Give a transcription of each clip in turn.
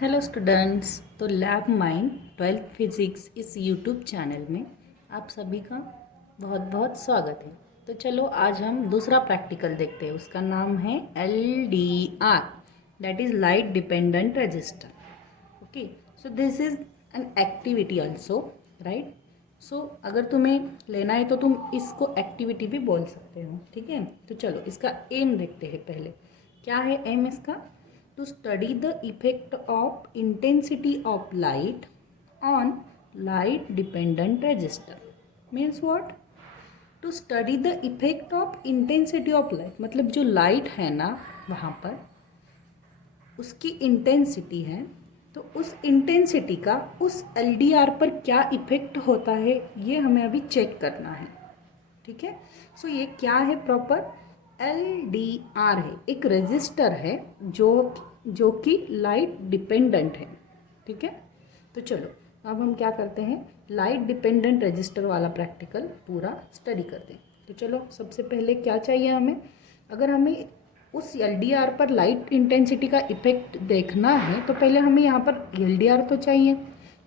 Hello students. तो lab mind 12th physics इस YouTube channel में आप सभी का बहुत बहुत स्वागत है। तो चलो आज हम दूसरा प्रैक्टिकल देखते हैं। उसका नाम है LDR, that is light dependent resistor. Okay, so this is an activity also, right. So अगर तुम्हें लेना है तो तुम इसको एक्टिविटी भी बोल सकते हो, ठीक है। तो चलो इसका एम देखते हैं पहले। क्या है एम इसका? To study the effect of intensity of light on light dependent resistor means what? To study the effect of intensity of light, मतलब जो लाइट है ना वहाँ पर उसकी इंटेंसिटी है, तो उस इंटेंसिटी का उस LDR पर क्या इफेक्ट होता है ये हमें अभी चेक करना है, ठीक है। सो ये क्या है? प्रॉपर LDR है, एक रेजिस्टर है जो कि लाइट डिपेंडेंट है, ठीक है। तो चलो अब हम क्या करते हैं, लाइट डिपेंडेंट रेजिस्टर वाला प्रैक्टिकल पूरा स्टडी करते हैं। तो चलो सबसे पहले क्या चाहिए हमें, अगर हमें उस LDR पर लाइट इंटेंसिटी का इफेक्ट देखना है तो पहले हमें यहाँ पर LDR तो चाहिए।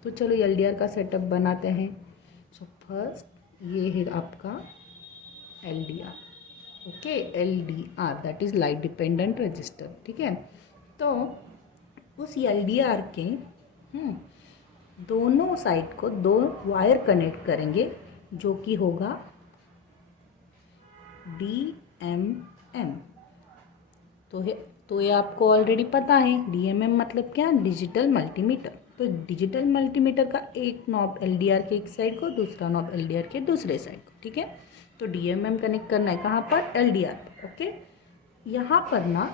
तो चलो LDR का सेटअप बनाते हैं। सो फर्स्ट ये है आपका LDR, okay. LDR that is light dependent register, ठीक है। तो उस LDR के दोनों साइड को दो वायर कनेक्ट करेंगे जो कि होगा DMM। तो ये आपको ऑलरेडी पता है, DMM मतलब क्या? Digital multimeter. तो डिजिटल मल्टीमीटर का एक नॉब LDR के एक साइड को, दूसरा नॉब LDR के दूसरे साइड को, ठीक है। तो DMM कनेक्ट करना है कहाँ पर? LDR पर, ओके। यहाँ पर ना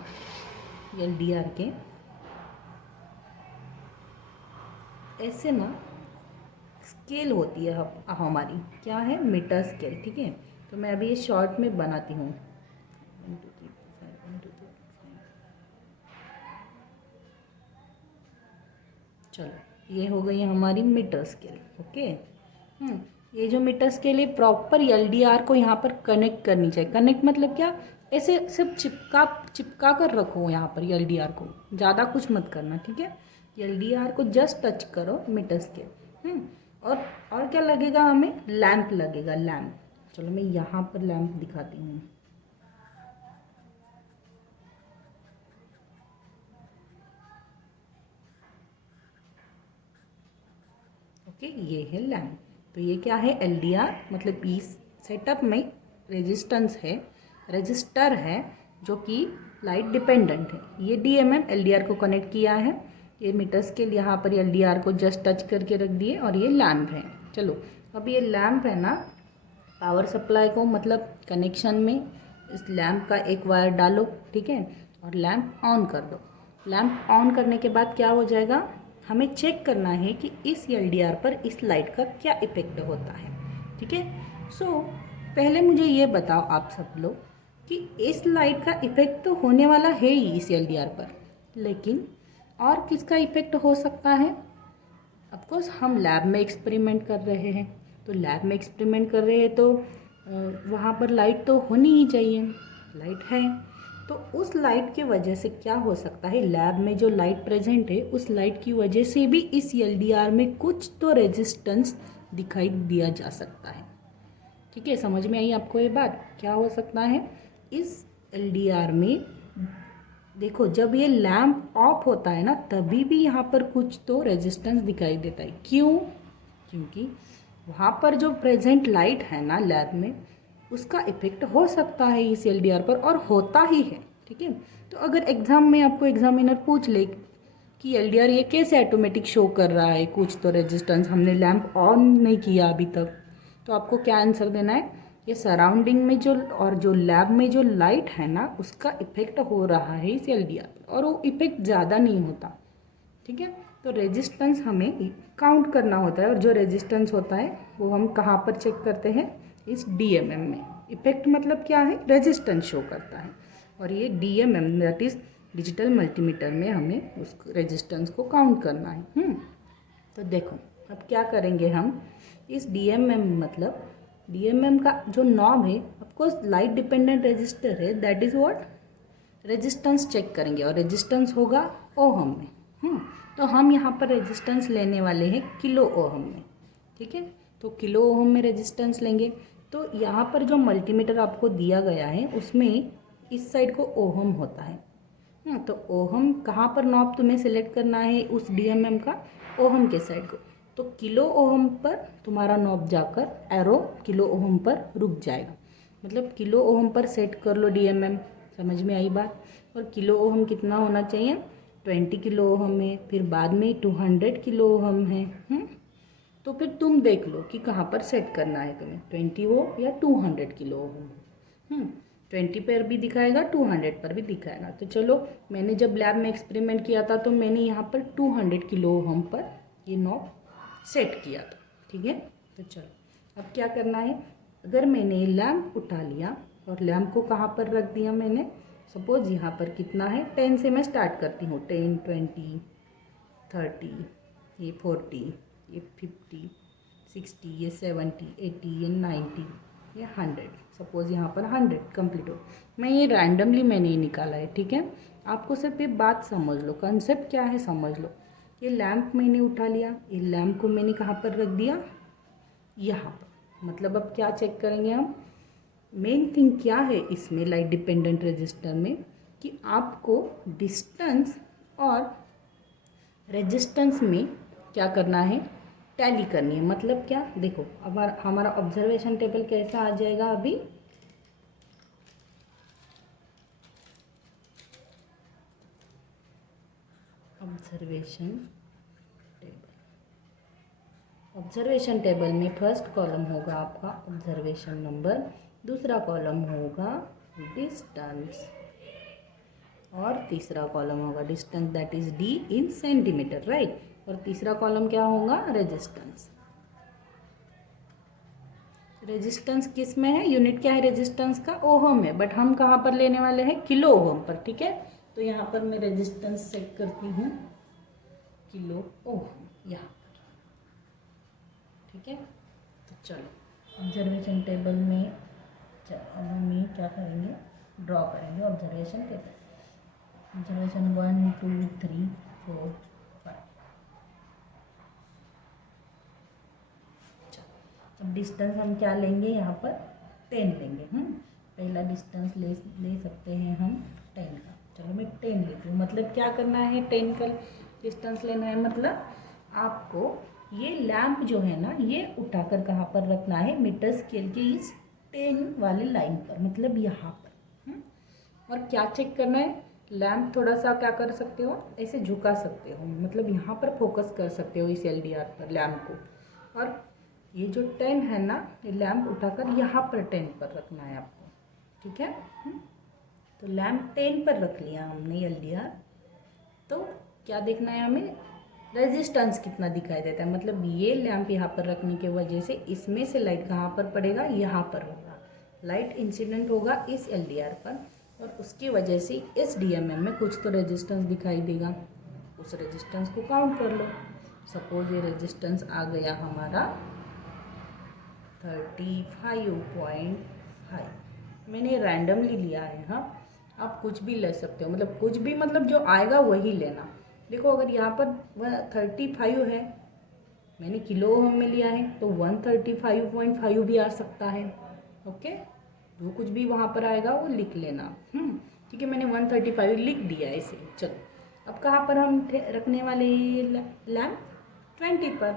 LDR के ऐसे ना स्केल होती है हमारी, क्या है? मीटर स्केल, ठीक है। तो मैं अभी ये शॉर्ट में बनाती हूँ। चलो ये हो गई हमारी मीटर स्केल, ओके। ये जो मीटर स्केल है प्रॉपर LDR को यहाँ पर कनेक्ट करनी चाहिए। कनेक्ट मतलब क्या? ऐसे सब चिपका कर रखो यहाँ पर LDR को, ज़्यादा कुछ मत करना, ठीक है। LDR को जस्ट टच करो मीटर स्केल। और क्या लगेगा हमें? लैंप लगेगा, लैंप। चलो मैं यहाँ पर लैंप दिखाती हूँ। ओके, ये है लैंप। तो ये क्या है? LDR मतलब इस सेटअप में रेजिस्टेंस है, रजिस्टर है जो कि लाइट डिपेंडेंट है। ये DMM LDR को कनेक्ट किया है। ये मीटर स्केल यहाँ पर LDR को जस्ट टच करके रख दिए और ये लैंप है। चलो अब ये लैंप है ना, पावर सप्लाई को मतलब कनेक्शन में इस लैंप का एक वायर डालो, ठीक है, और लैंप ऑन कर दो। लैंप ऑन करने के बाद क्या हो जाएगा, हमें चेक करना है कि इस LDR पर इस लाइट का क्या इफेक्ट होता है, ठीक है। सो पहले मुझे ये बताओ आप सब लोग कि इस लाइट का इफेक्ट तो होने वाला है ही इस LDR पर, लेकिन और किसका इफेक्ट हो सकता है? ऑफकोर्स हम लैब में एक्सपेरिमेंट कर रहे हैं, तो लैब में एक्सपेरिमेंट कर रहे हैं तो वहाँ पर लाइट तो होनी ही चाहिए। लाइट है तो उस लाइट की वजह से क्या हो सकता है, लैब में जो लाइट प्रेजेंट है उस लाइट की वजह से भी इस LDR में कुछ तो रेजिस्टेंस दिखाई दिया जा सकता है, ठीक है। समझ में आई आपको ये बात? क्या हो सकता है इस LDR में? देखो जब ये लैंप ऑफ होता है ना तभी भी यहाँ पर कुछ तो रेजिस्टेंस दिखाई देता है। क्यों? क्योंकि वहाँ पर जो प्रेजेंट लाइट है ना लैब में, उसका इफेक्ट हो सकता है इस LDR पर, और होता ही है, ठीक है। तो अगर एग्ज़ाम में आपको एग्जामिनर पूछ ले कि LDR ये कैसे ऑटोमेटिक शो कर रहा है कुछ तो रेजिस्टेंस, हमने लैंप ऑन नहीं किया अभी तक, तो आपको क्या आंसर देना है? ये सराउंडिंग में जो लैब में जो लाइट है ना उसका इफेक्ट हो रहा है इस LDR पर, और वो इफेक्ट ज़्यादा नहीं होता, ठीक है। तो रेजिस्टेंस हमें काउंट करना होता है, और जो रेजिस्टेंस होता है वो हम कहाँ पर चेक करते हैं? इस DMM में। इफेक्ट मतलब क्या है? रेजिस्टेंस शो करता है, और ये DMM that is digital multimeter में हमें उस रेजिस्टेंस को काउंट करना है। तो देखो अब क्या करेंगे हम, इस DMM मतलब DMM का जो नॉब है, ऑफकोर्स लाइट डिपेंडेंट रेजिस्टर है, that is what? Resistance check करेंगे, और रेजिस्टेंस होगा ओहम में। तो हम यहाँ पर रेजिस्टेंस लेने वाले हैं किलो ओहम में, ठीक है। तो किलो ओहम में रेजिस्टेंस लेंगे। तो यहाँ पर जो मल्टीमीटर आपको दिया गया है उसमें इस साइड को ओहम होता है। तो ओहम कहाँ पर नॉब तुम्हें सिलेक्ट करना है उस डीएमएम का, ओहम के साइड को। तो किलो ओहम पर तुम्हारा नॉब जाकर एरो किलो ओहम पर रुक जाएगा, मतलब किलो ओहम पर सेट कर लो डीएमएम। समझ में आई बात। और किलो ओहम कितना होना चाहिए, 20 किलो ओहम है, फिर बाद में 200 किलो ओहम है। तो फिर तुम देख लो कि कहाँ पर सेट करना है तुम्हें, 20 हो या 200 किलो ओहम। 20 पर भी दिखाएगा, 200 पर भी दिखाएगा। तो चलो, मैंने जब लैब में एक्सपेरिमेंट किया था तो मैंने यहाँ पर 200 किलो ओहम पर ये नॉब सेट किया था, ठीक है। तो चलो अब क्या करना है, अगर मैंने लैम्प उठा लिया और लैम्प को कहाँ पर रख दिया मैंने, सपोज यहाँ पर कितना है, 10 से मैं स्टार्ट करती हूँ, 10, 20, 30, ये 40, ये 50, 60, ये 70, 80, ये 90, ये 100। सपोज यहाँ पर 100 कंप्लीट हो। मैं ये रैंडमली मैंने ये निकाला है, ठीक है। आपको सिर्फ ये बात समझ लो, कंसेप्ट क्या है समझ लो। ये लैम्प मैंने उठा लिया, ये लैम्प को मैंने कहाँ पर रख दिया, यहाँ पर। मतलब अब क्या चेक करेंगे हम, मेन थिंग क्या है इसमें लाइट डिपेंडेंट रेजिस्टर में, कि आपको डिस्टेंस और रेजिस्टेंस में क्या करना है, टैली करनी है। मतलब क्या, देखो अब हमारा ऑब्जर्वेशन टेबल कैसा आ जाएगा अभी, ऑब्जर्वेशन टेबल में फर्स्ट कॉलम होगा आपका ऑब्जर्वेशन नंबर, दूसरा कॉलम होगा डिस्टेंस, और तीसरा कॉलम होगा distance, that is D in centimetre, right. और तीसरा कॉलम क्या होगा, रेजिस्टेंस। रेजिस्टेंस किस में है, यूनिट क्या है रेजिस्टेंस का, ओहम है, बट हम कहाँ पर लेने वाले हैं, किलो ओहम पर, ठीक है। तो यहाँ पर मैं रेजिस्टेंस सेट करती हूँ किलो ओहम यहाँ पर, ठीक है। तो चलो ऑब्जर्वेशन टेबल में हम ये क्या करेंगे, ड्रॉ करेंगे ऑब्जर्वेशन टेबल। ऑब्जर्वेशन 1, 2, 3, 4, 5। अब डिस्टेंस हम क्या लेंगे, यहाँ पर 10 लेंगे। पहला डिस्टेंस ले सकते हैं हम 10 का। चलो मैं 10 लेती हूँ। मतलब क्या करना है, 10 का डिस्टेंस लेना है, मतलब आपको ये लैंप जो है ना, ये उठाकर कहाँ पर रखना है, मीटर स्केल के इस 10 वाले लाइन पर, मतलब यहाँ पर। और क्या चेक करना है, लैंप थोड़ा सा क्या कर सकते हो, ऐसे झुका सकते हो, मतलब यहाँ पर फोकस कर सकते हो इस एलडीआर पर लैंप को। और ये जो 10 है ना, ये लैंप उठाकर यहाँ पर 10 पर रखना है आपको, ठीक है। तो लैंप 10 पर रख लिया हमने एलडीआर। तो क्या देखना है हमें, रेजिस्टेंस कितना दिखाई देता है। मतलब ये लैंप यहाँ पर रखने की वजह से इसमें से लाइट कहाँ पर पड़ेगा, यहाँ पर होगा, लाइट इंसिडेंट होगा इस एलडीआर पर, और उसकी वजह से इस डीएमएम में कुछ तो रेजिस्टेंस दिखाई देगा। उस रेजिस्टेंस को काउंट कर लो। सपोज ये रेजिस्टेंस आ गया हमारा 35.5। मैंने रैंडमली लिया है। आप कुछ भी ले सकते हो, मतलब कुछ भी, मतलब जो आएगा वही लेना। देखो अगर यहाँ पर 35 है, मैंने किलो ओम में लिया है, तो 135.5 भी आ सकता है। ओके, जो कुछ भी वहाँ पर आएगा वो लिख लेना। ठीक है, मैंने 135 लिख दिया इसे। चलो अब कहाँ पर हम रखने वाले लैम्प, 20 पर।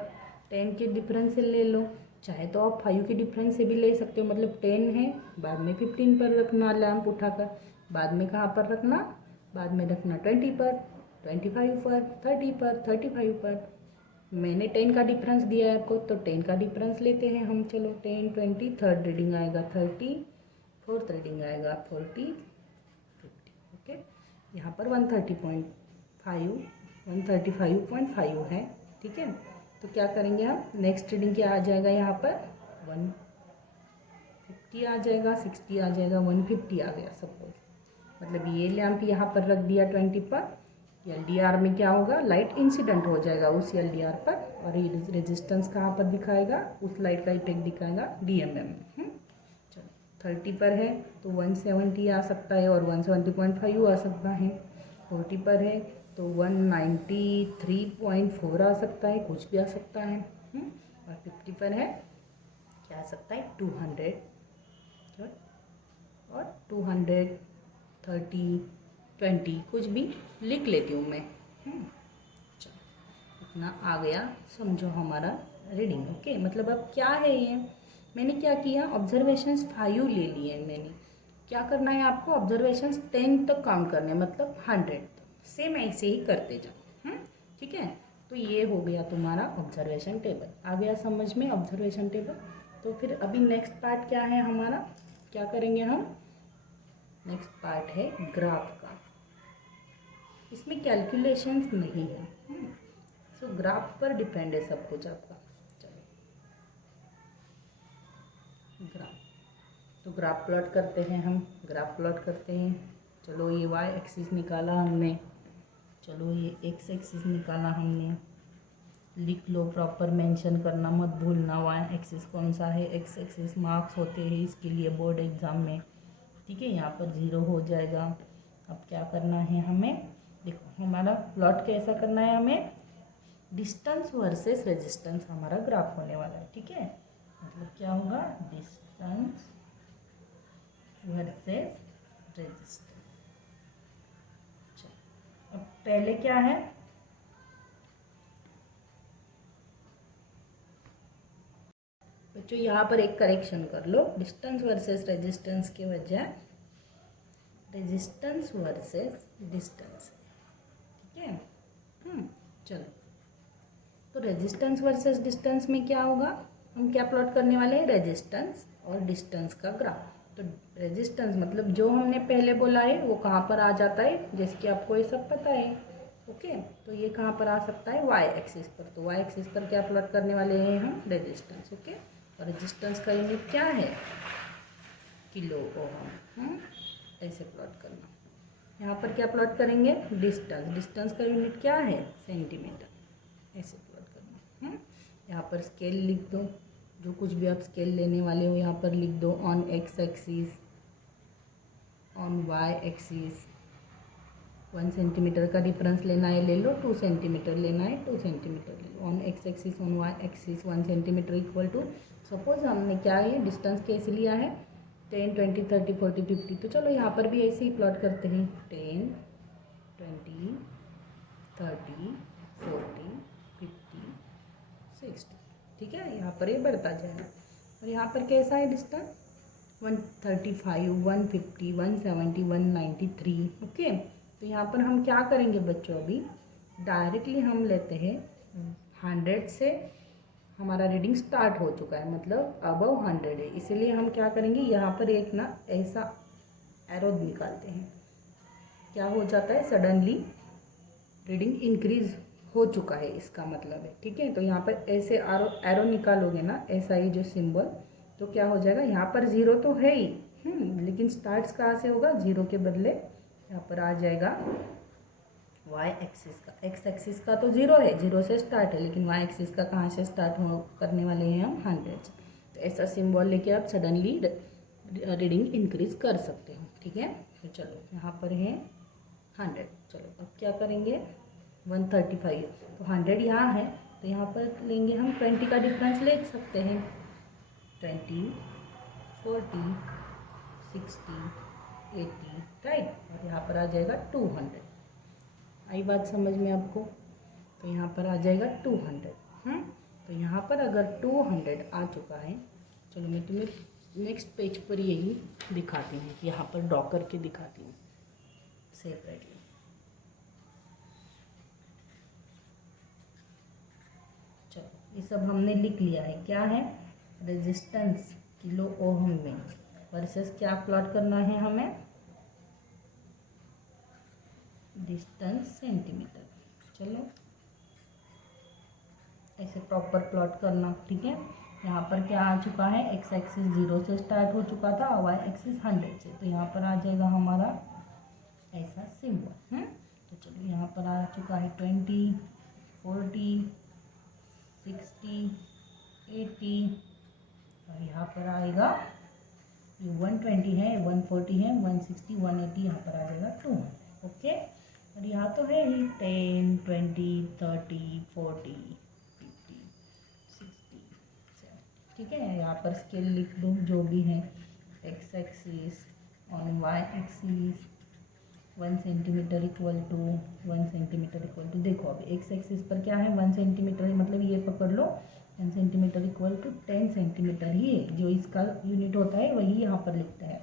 10 के डिफरेंस से ले लो, चाहे तो आप 5 के डिफरेंस से भी ले सकते हो। मतलब 10 है, बाद में 15 पर रखना लैम्प उठाकर, बाद में कहाँ पर रखना, बाद में रखना 20 पर, 25 पर, 30 पर, 35 पर। मैंने 10 का डिफरेंस दिया है आपको, तो 10 का डिफरेंस लेते हैं हम। चलो 10, 20, थर्ड रीडिंग आएगा 30, फोर्थ रीडिंग आएगा 40, 50। ओके, यहाँ पर 135.5 है, ठीक है। तो क्या करेंगे हम, नेक्स्ट रीडिंग क्या आ जाएगा, यहाँ पर 150 आ जाएगा, 60 आ जाएगा, 150 आ गया सपोज। मतलब ये लैंप यहाँ पर रख दिया 20 पर, एलडीआर में क्या होगा, लाइट इंसिडेंट हो जाएगा उस एलडीआर पर, और ये रेजिस्टेंस कहाँ पर दिखाएगा, उस लाइट का इफेक्ट दिखाएगा डीएमएम में। चलो 30 पर है तो 170 आ सकता है, और 170.5 आ सकता है। 40 पर है तो 193.4 आ सकता है, कुछ भी आ सकता है। और 50 पर है क्या आ सकता है 200 और 230 20 कुछ भी लिख लेती हूँ मैं। चलो इतना आ गया, समझो हमारा रीडिंग। ओके, मतलब अब क्या है ये, मैंने क्या किया, ऑब्जर्वेशंस 5 ले लिए मैंने। क्या करना है आपको, ऑब्जर्वेशंस 10 तक काउंट करने, मतलब 100 सेम ऐसे ही करते जाओ। ठीक है, तो ये हो गया तुम्हारा ऑब्जर्वेशन टेबल। आ गया समझ में ऑब्जर्वेशन टेबल। तो फिर अभी नेक्स्ट पार्ट क्या है हमारा, क्या करेंगे हम, नेक्स्ट पार्ट है ग्राफ का। इसमें कैलकुलेशंस नहीं है, सो ग्राफ पर डिपेंड है सब कुछ आपका। चलो ग्राफ, तो ग्राफ प्लॉट करते हैं हम, ग्राफ प्लॉट करते हैं। चलो ये वाई एक्सिस निकाला हमने, चलो ये एक्स एक्सिस निकाला हमने, लिख लो, प्रॉपर मेंशन करना मत भूलना वाई एक्सिस कौन सा है। एक्स एक्सिस मार्क्स होते हैं इसके लिए बोर्ड एग्ज़ाम में, ठीक है, यहाँ पर 0 हो जाएगा। अब क्या करना है हमें, देखो हमारा प्लॉट कैसा करना है हमें, डिस्टेंस वर्सेस रेजिस्टेंस हमारा ग्राफ होने वाला है। ठीक है, मतलब क्या होगा, डिस्टेंस वर्सेस रेजिस्टेंस। अब पहले क्या है, बच्चों यहाँ पर एक करेक्शन कर लो, डिस्टेंस वर्सेस रेजिस्टेंस के बजाय रेजिस्टेंस वर्सेस डिस्टेंस। ठीक है, चलो, तो रेजिस्टेंस वर्सेस डिस्टेंस में क्या होगा, हम क्या प्लॉट करने वाले हैं, रेजिस्टेंस और डिस्टेंस का ग्राफ। तो रेजिस्टेंस मतलब जो हमने पहले बोला है वो कहाँ पर आ जाता है, जैसे कि आपको ये सब पता है। ओके, तो ये कहाँ पर आ सकता है, वाई एक्सिस पर। तो वाई एक्सिस पर क्या प्लॉट करने वाले हैं हम, रेजिस्टेंस। ओके, और रेजिस्टेंस का यूनिट क्या है, किलो ओम। ऐसे प्लॉट करना। यहाँ पर क्या प्लॉट करेंगे, डिस्टेंस, डिस्टेंस का यूनिट क्या है, सेंटीमीटर। ऐसे प्लॉट करना। यहाँ पर स्केल लिख दो, जो कुछ भी आप स्केल लेने वाले हो यहाँ पर लिख दो, on X axis, on Y axis. 1 centimetre का डिफरेंस लेना है ले लो, 2 सेंटीमीटर लेना है 2 सेंटीमीटर ले लो। On X axis, on Y axis 1 centimetre equal to, suppose हमने क्या है डिस्टेंस कैसे लिया है, 10 20 30 40 50। तो चलो यहाँ पर भी ऐसे ही प्लॉट करते हैं, 10 20 30 40 50 60। ठीक है, यहाँ पर ये बढ़ता जाएगा। और यहाँ पर कैसा है डिस्टेंस, 135 150 170 193। ओके, तो यहाँ पर हम क्या करेंगे बच्चों, अभी डायरेक्टली हम लेते हैं 100 से, हमारा रीडिंग स्टार्ट हो चुका है, मतलब अबव 100 है, इसीलिए हम क्या करेंगे, यहाँ पर एक ना ऐसा एरो निकालते हैं। क्या हो जाता है, सडनली रीडिंग इंक्रीज हो चुका है इसका मतलब है। ठीक है, तो यहाँ पर ऐसे एरो निकालोगे ना, ऐसा ही जो सिंबल, तो क्या हो जाएगा, यहाँ पर 0 तो है ही, लेकिन स्टार्ट्स कहाँ से होगा, 0 के बदले यहाँ पर आ जाएगा वाई एक्सिस का। एक्स एक्सिस का तो 0 है, 0 से स्टार्ट है, लेकिन वाई एक्सिस का कहाँ से स्टार्ट हो करने वाले हैं हम, 100 से। तो ऐसा सिंबल लेके आप सडनली रीडिंग इंक्रीज कर सकते हो। ठीक है, तो चलो यहाँ पर है 100। चलो अब क्या करेंगे, 135, तो 100 यहाँ है, तो यहाँ पर लेंगे हम 20 का डिफरेंस ले सकते हैं, 20 40 60 80, राइट। और यहाँ पर आ जाएगा 200। आई बात समझ में आपको, तो यहाँ पर आ जाएगा 200। तो यहाँ पर अगर 200 आ चुका है, चलो मैं तुम्हें नेक्स्ट पेज पर यही दिखाती हूँ, यहाँ पर ड्रॉ करके दिखाती हूँ सेपरेटली। चलो ये सब हमने लिख लिया है, क्या है, रेजिस्टेंस किलो ओम में वर्सेस क्या प्लॉट करना है हमें, डिस्टेंस सेंटीमीटर। चलो ऐसे प्रॉपर प्लॉट करना। ठीक है, यहाँ पर क्या आ चुका है, एक्स एक्सिस 0 से स्टार्ट हो चुका था, वाई एक्सिस 100 से, तो यहाँ पर आ जाएगा हमारा ऐसा सिंबल। तो चलो यहाँ पर आ चुका है 20 40 60 80, और यहाँ पर आएगा ये 120 है, 140 है, 160 180, यहाँ पर आ जाएगा 200। ओके, और यहाँ तो है ही 10, 20, 30, 40, 50, 60, 70। ठीक है, यहाँ पर स्केल लिख दो जो भी है। X axis on Y axis 1 centimetre equal to 1 centimetre equal to, देखो अभी एक्स एक्सिस पर क्या है 1 सेंटीमीटर, मतलब ये पकड़ लो 1 सेंटीमीटर इक्वल टू 10 सेंटीमीटर ही है, जो इसका यूनिट होता है वही यहाँ पर लिखते हैं।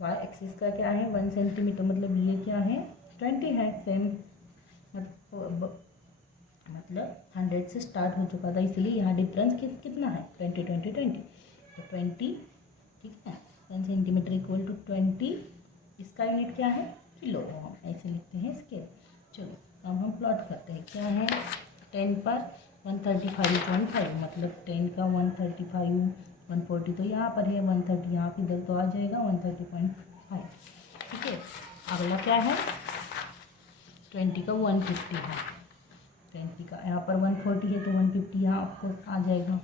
वाई एक्सिस का क्या है 1 सेंटीमीटर, मतलब ये क्या है 20 है, सेम मतलब 100 से स्टार्ट हो चुका था, इसलिए यहाँ डिफरेंस कितना है 20 20 20, तो 20। ठीक है, 1 सेंटीमीटर इक्वल टू 20, इसका यूनिट क्या है किलो, तो हम ऐसे लिखते हैं स्केल। चलो अब हम प्लॉट करते हैं, क्या है 10 पर 135.5, मतलब 10 का 135, 140 तो यहाँ पर है, 130 यहाँ इधर तो आ जाएगा 130.5। ठीक है, अगला क्या है 20 का 150 है, 20 का यहाँ पर 140 है तो 150 यहाँ आपको आ जाएगा।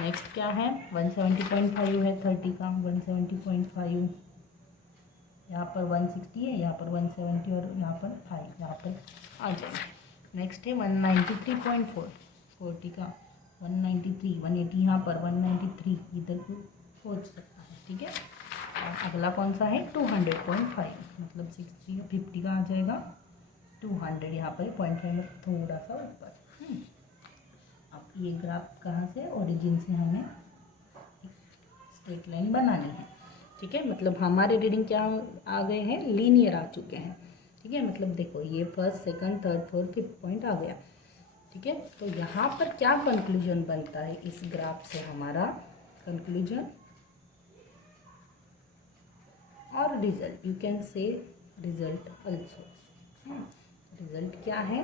नेक्स्ट क्या है 170.5 है, 30 का 170.5, यहाँ पर 160 है, यहाँ पर 170 और यहाँ पर 5 यहाँ पर आ जाएगा। नेक्स्ट है 193.4, 40 का 193, 180 यहाँ पर 193 इधर को पहुँच सकता है। ठीक है, और अगला कौन सा है 200.5, मतलब 60 50 का आ जाएगा 200, यहाँ पर 0.5 थोड़ा सा ऊपर। अब ये ग्राफ कहाँ से, ओरिजिन से हमें स्ट्रेट लाइन बनानी है। ठीक है, मतलब हमारे रीडिंग क्या आ गए हैं लीनियर आ चुके हैं। ठीक है, मतलब देखो ये first second third fourth fifth point आ गया। ठीक है, तो यहाँ पर क्या कंक्लूजन बनता है इस ग्राफ से, हमारा कंक्लूजन और result, you can say result also. Result क्या है,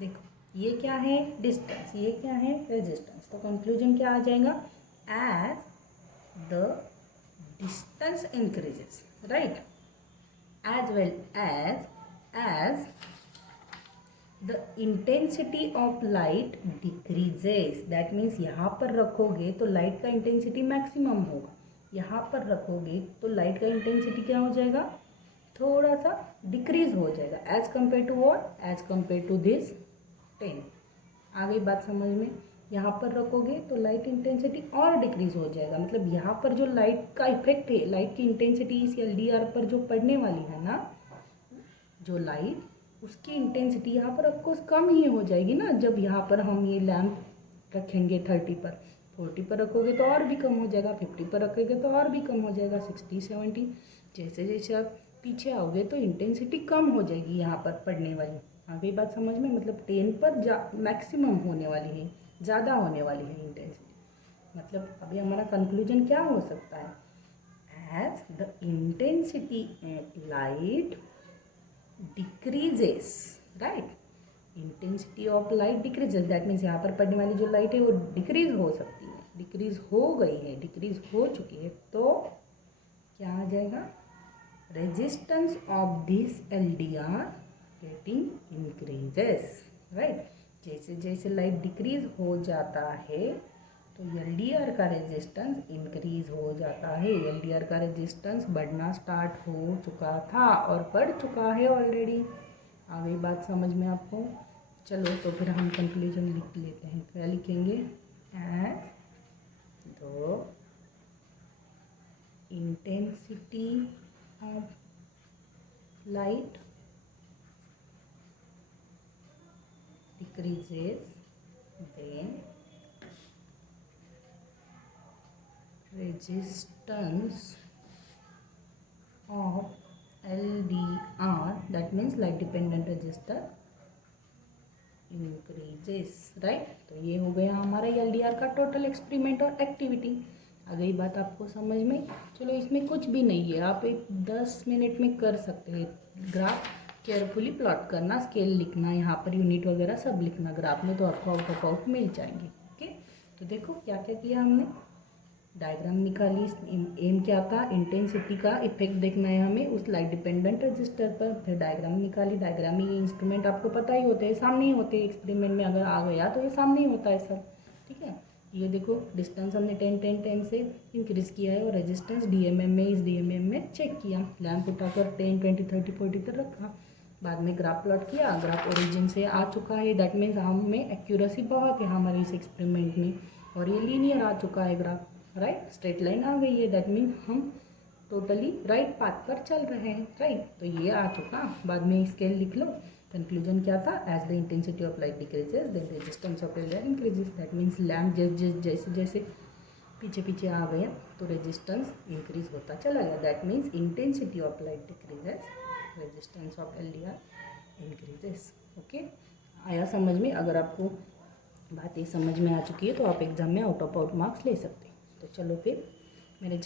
देखो ये क्या है डिस्टेंस, ये क्या है रेजिस्टेंस, तो कंक्लूजन क्या आ जाएगा as the distance increases, right, as well as the intensity of light decreases, that means यहाँ पर रखोगे तो लाइट का इंटेंसिटी मैक्सिमम होगा, यहाँ पर रखोगे तो लाइट का इंटेंसिटी क्या हो जाएगा थोड़ा सा डिक्रीज हो जाएगा, as compare to what, as compare to this 10। आ गई बात समझ में, यहाँ पर रखोगे तो लाइट इंटेंसिटी और डिक्रीज हो जाएगा, मतलब यहाँ पर जो लाइट का इफेक्ट है, लाइट की इंटेंसिटी इस LDR पर जो पड़ने वाली है ना, जो लाइट उसकी इंटेंसिटी यहाँ पर ऑफकोर्स कम ही हो जाएगी ना, जब यहाँ पर हम ये लैम्प रखेंगे 30 पर, 40 पर रखोगे तो और भी कम हो जाएगा, 50 पर रखोगे तो और भी कम हो जाएगा, 60 70, जैसे जैसे आप पीछे आओगे तो इंटेंसिटी कम हो जाएगी यहाँ पर पड़ने वाली। आ गई बात समझ में, मतलब 10 पर मैक्सिमम होने वाली है, ज़्यादा होने वाली है इंटेंसिटी। मतलब अभी हमारा कंक्लूजन क्या हो सकता है, as the intensity of light decreases, right, intensity of light decreases, that means यहाँ पर पड़ने वाली जो लाइट है वो डिक्रीज हो सकती है, डिक्रीज हो गई है, डिक्रीज हो चुकी है, तो क्या आ जाएगा resistance of this LDR getting increases, right, जैसे जैसे लाइट डिक्रीज हो जाता है तो LDR का रेजिस्टेंस इंक्रीज हो जाता है, LDR का रेजिस्टेंस बढ़ना स्टार्ट हो चुका था और बढ़ चुका है ऑलरेडी। आ गई बात समझ में आपको, चलो तो फिर हम कंक्लूजन लिख लेते हैं, क्या लिखेंगे, as the intensity of light decreases, then resistance of LDR, that means light dependent resistor increases, right। तो ये हो गया हमारा LDR का टोटल एक्सपेरिमेंट और एक्टिविटी। आ गई बात आपको समझ में, चलो इसमें कुछ भी नहीं है, आप एक 10 मिनट में कर सकते हैं। ग्राफ केयरफुली प्लॉट करना, स्केल लिखना, यहाँ पर यूनिट वगैरह सब लिखना ग्राफ में, तो आपको आउट ऑफ आउट मिल जाएंगे। ओके, तो देखो क्या क्या किया हमने, डायग्राम निकाली, एम क्या था इंटेंसिटी का इफेक्ट देखना है हमें उस लाइट डिपेंडेंट रजिस्टर पर, फिर डायग्राम निकाली, डायग्राम में ये इंस्ट्रूमेंट आपको पता ही होते हैं, सामने ही होते हैं, एक्सपेरिमेंट में अगर आ गया तो ये सामने ही होता है सब। ठीक है, ये देखो डिस्टेंस हमने 10 10 10 से इंक्रीज़ किया है और रेजिस्टेंस DMM में, इस DMM में चेक किया, लैम्प उठाकर 10 20 30 40 पर रखा, बाद में ग्राफ प्लॉट किया, ग्राफ ओरिजिन से आ चुका है, दैट मीन्स हमें एक्यूरेसी बहुत है हमारे इस एक्सपेरिमेंट में, और ये लीनियर आ चुका है ग्राफ, राइट, स्ट्रेट लाइन आ गई है, दैट मीन्स हम टोटली राइट पाथ पर चल रहे हैं, राइट। तो ये आ चुका, बाद में स्केल लिख लो। कंक्लूजन क्या था, as the intensity of light decreases then resistance of एलिया इंक्रीजेज, दैट मीन्स लैम्प जैसे जैसे पीछे पीछे आ गया तो रेजिस्टेंस इंक्रीज होता चला गया, that means intensity of light decreases, resistance of एलिया इंक्रीजेज। ओके, आया समझ में? अगर आपको बातें समझ में आ चुकी है तो आप एग्जाम में आउट ऑफ आउट मार्क्स ले सकते हैं। तो चलो फिर मेरे